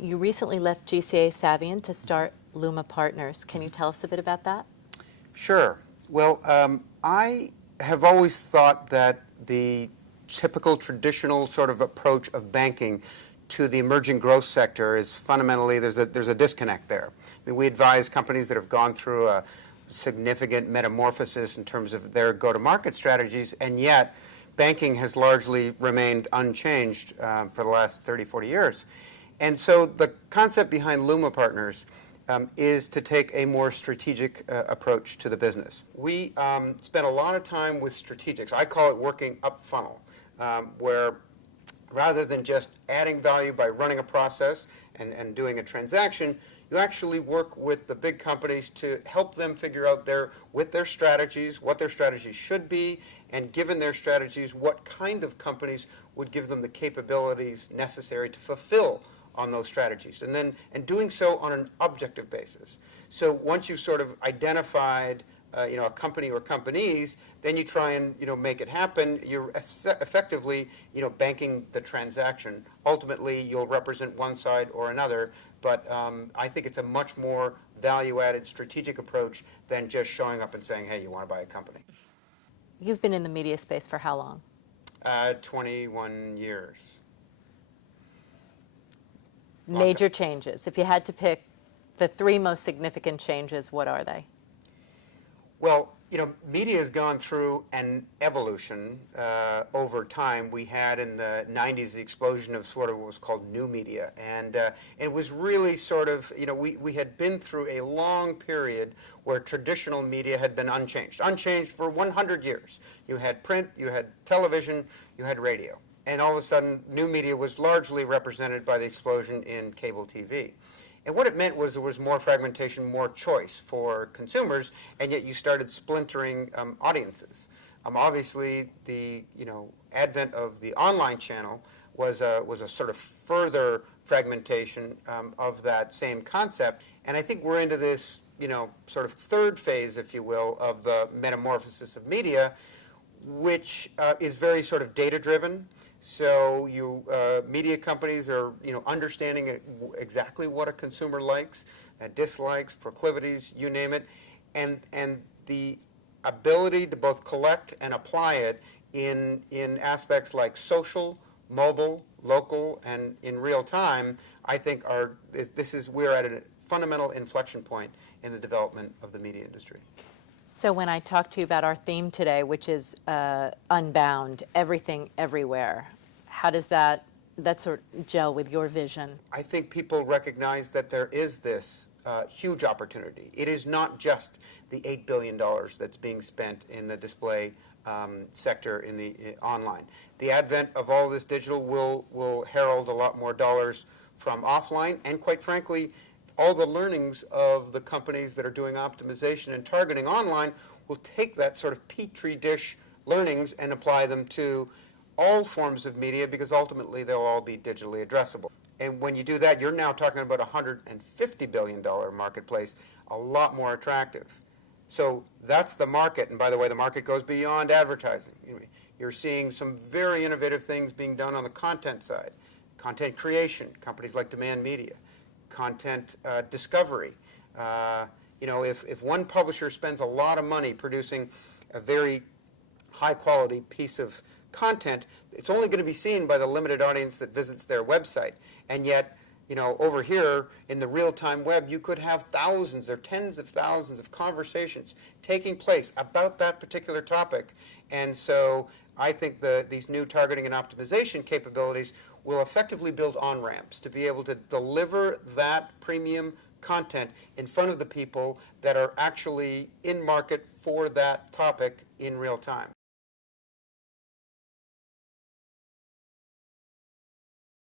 You recently left GCA Savient to start LUMA Partners. Can you tell us a bit about that? Sure. Well, I have always thought that the typical traditional sort of approach of banking to the emerging growth sector is fundamentally there's a disconnect there. I mean, we advise companies that have gone through a significant metamorphosis in terms of their go-to-market strategies, and yet banking has largely remained unchanged for the last 30, 40 years. And so the concept behind LUMA Partners is to take a more strategic approach to the business. We spent a lot of time with strategics. I call it working up funnel, where rather than just adding value by running a process and doing a transaction, you actually work with the big companies to help them figure out with their strategies, what their strategies should be, and given their strategies, what kind of companies would give them the capabilities necessary to fulfill on those strategies, and doing so on an objective basis. So once you've sort of identified a company or companies, then you try and make it happen. You're effectively banking the transaction. Ultimately, you'll represent one side or another, but I think it's a much more value-added strategic approach than just showing up and saying, hey, you want to buy a company. You've been in the media space for how long? 21 years. Major changes. If you had to pick the three most significant changes, what are they? Well, media has gone through an evolution over time. We had in the 90s the explosion of sort of what was called new media. And it was really sort of, we had been through a long period where traditional media had been unchanged for 100 years. You had print, you had television, you had radio. And all of a sudden, new media was largely represented by the explosion in cable TV. And what it meant was there was more fragmentation, more choice for consumers, and yet you started splintering audiences. Obviously, the advent of the online channel was a sort of further fragmentation of that same concept. And I think we're into this sort of third phase, if you will, of the metamorphosis of media, which is very sort of data-driven. So media companies are understanding exactly what a consumer likes, dislikes, proclivities, you name it, and the ability to both collect and apply it in aspects like social, mobile, local, and in real time, I think we're at a fundamental inflection point in the development of the media industry. So when I talk to you about our theme today, which is Unbound, everything, everywhere, how does that sort of gel with your vision? I think people recognize that there is this huge opportunity. It is not just the $8 billion that's being spent in the display sector in the online. The advent of all this digital will herald a lot more dollars from offline, and quite frankly, all the learnings of the companies that are doing optimization and targeting online will take that sort of petri dish learnings and apply them to all forms of media, because ultimately they'll all be digitally addressable. And when you do that, you're now talking about a $150 billion marketplace, a lot more attractive. So that's the market. And by the way, the market goes beyond advertising. You're seeing some very innovative things being done on the content side. Content creation, companies like Demand Media. Content discovery. If one publisher spends a lot of money producing a very high-quality piece of content, it's only going to be seen by the limited audience that visits their website. And yet, over here in the real-time web, you could have thousands or tens of thousands of conversations taking place about that particular topic. And so I think these new targeting and optimization capabilities will effectively build on-ramps to be able to deliver that premium content in front of the people that are actually in market for that topic in real time.